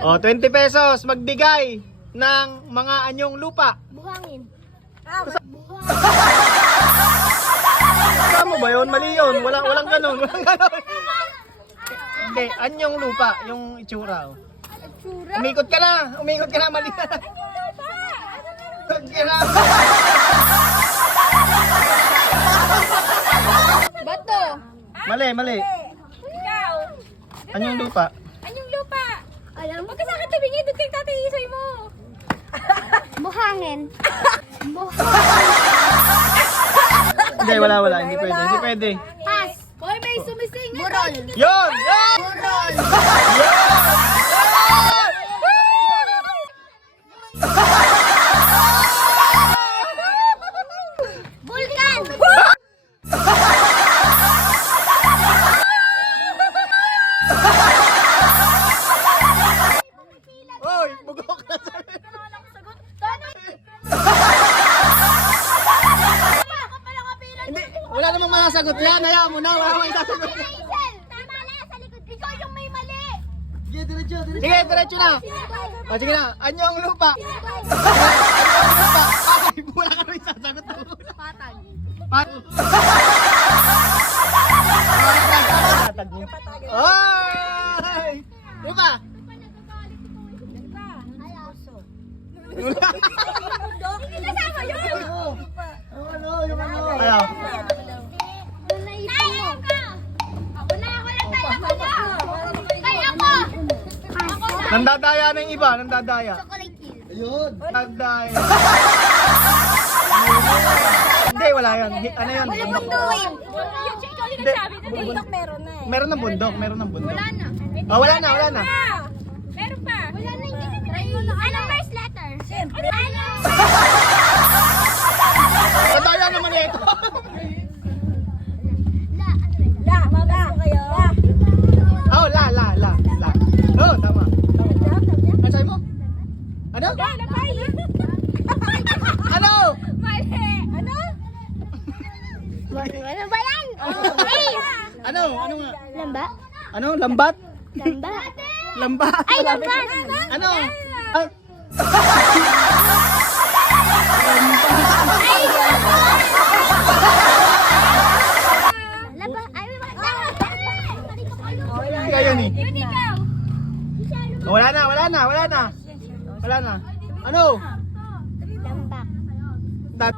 O, 20 pesos magbigay ng mga anyong lupa. Buhangin. Tama ba yun? Mali yun. Walang, walang ganun. Walang ganun. Hindi, anyong lupa. Yung itsura. oh. Tsura. Umikot ka na. Umikot ka na. Mali na. Umikot ka na. Bato. Mali, mali. Anyong lupa? Alam mo. Magkasakit tabingin. Doon kay tatay isay mo. Buhangin. Hindi, wala, wala. Hindi pwede. Hindi pwede. Pass. Hoy, may sumising. Burol. Yun! Yun! Burol. masasagot yan. Hayaan mo na. Wala namang isasagot. Tama na, sa likod. Ikaw yung may mali. Sige, diretso na. O, sige na. Anyong lupa. Anyong lupa. Ay, wala ka rin sasagot. Patag. Pat. Patag niyo. Ay! Lupa. Kasama Nandadaya na yung iba. Nandadaya. Chocolate kill. Ayun. Nandadaya. Hindi, wala yan. Ano yan? Wala Bundok. bunduin. Yung ikaw yung Hindi. nagsabi na TikTok meron na eh. Meron ng bundok. Meron ng bundok. Wala na. Oh, wala na, wala na. Meron pa. Wala na, hindi na Anong first letter? Siyempre. Ano? La, labay. Ano? Mali. Ano? Ano ba yan? Ay! Ano? Ano nga? Lamba? Ano? Lambat? Lamba? Lambat? Ay, lambat! Ano? Ah, Lamba? Kaya ni. Ikaw. Oh, wala na, wala na, wala na. Wala na. Ano? Lamba. Tat.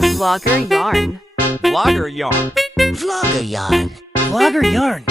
Vlogger Yarn. Vlogger yarn. Vlogger yarn. Vlogger yarn.